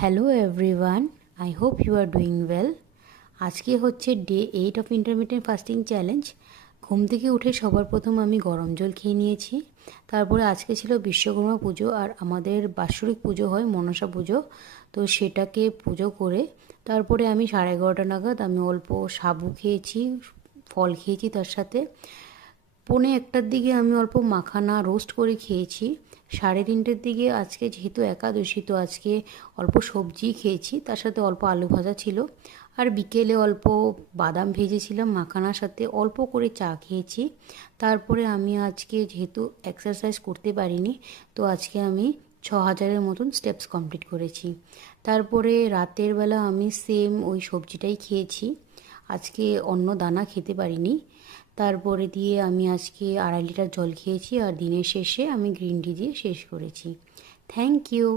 Hello everyone, I hope you are doing well. আজকে হচ্ছে day 8 of intermittent fasting challenge. ঘুম থেকে উঠে সবার প্রথম আমি গরম জল খেয়ে নিয়েছি। তারপরে আজকে ছিল বিশ্বকর্মা পুজো, আর আমাদের বাৎসরিক পুজো হয় মনসা পুজো। তো সেটাকে পুজো করে তারপরে আমি 11:30 নাগাদ আমি অল্প সাবু খেয়েছি, ফল খেয়েছি। তার সাথে 1:45টার দিকে আমি অল্প মাখানা রোস্ট করে খেয়েছি। 3:30টার দিকে আজকে যেহেতু একাদশী, তো আজকে অল্প সবজি খেয়েছি, তার সাথে অল্প আলু ভাজা ছিল। আর বিকেলে অল্প বাদাম ভেজেছিলাম মাখানার সাথে, অল্প করে চা খেয়েছি। তারপরে আমি আজকে যেহেতু এক্সারসাইজ করতে পারিনি, তো আজকে আমি 6,000-এর মতন স্টেপস কমপ্লিট করেছি। তারপরে রাতের বেলা আমি সেম ওই সবজিটাই খেয়েছি, আজকে অন্য দানা খেতে পারিনি। তারপরে দিয়ে আমি আজকে 2.5 লিটার জল খেয়েছি, আর দিনের শেষে আমি গ্রিন টি দিয়ে শেষ করেছি। Thank you.